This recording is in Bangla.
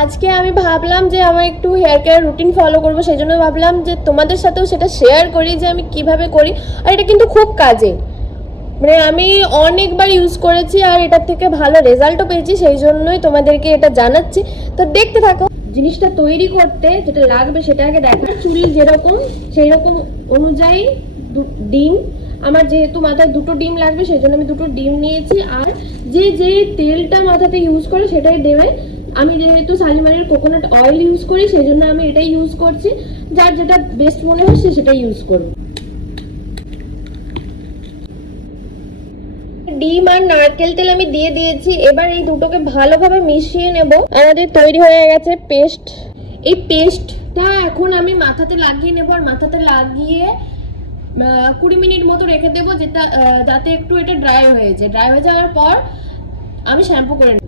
আজকে আমি ভাবলাম যে আমার একটু হেয়ার কেয়ার রুটিন ফলো করবো, সেই জন্য ভাবলাম যে তোমাদের সাথেও সেটা শেয়ার করি যে আমি কিভাবে করি। আর এটা কিন্তু খুব কাজে, মানে আমি অনেকবার ইউজ করেছি আর এটার থেকে ভালো রেজাল্টও পেয়েছি, সেই জন্যই তোমাদেরকে এটা জানাচ্ছি। তো দেখতে থাকো। জিনিসটা তৈরি করতে যেটা লাগবে সেটা আগে দেখা। চুল যেরকম সেই রকম অনুযায়ী ডিম, আমার যেহেতু মাথায় 2টো ডিম লাগবে সেই জন্য আমি 2টো ডিম নিয়েছি। আর যে যে তেলটা মাথাতে ইউজ করে সেটাই দেবে। আমি যেহেতু শালিমারের কোকোনাট অয়েল ইউজ করি সেই জন্য আমি এটাই ইউজ করছি। যার যেটা বেস্ট মনে হয় সে সেটাই ইউজ করবে। ডিম আর নারকেল তেল আমি দিয়ে দিয়েছি। এবার এই দুটোকে ভালোভাবে মিশিয়ে নেব। আমাদের তৈরি হয়ে গেছে পেস্ট। এই পেস্টটা এখন আমি মাথাতে লাগিয়ে নেব, আর মাথাতে লাগিয়ে 20 মিনিট মতো রেখে দেবো, যেটা যাতে একটু এটা ড্রাই হয়ে যায়। ড্রাই হয়ে যাওয়ার পর আমি শ্যাম্পু করে নেব।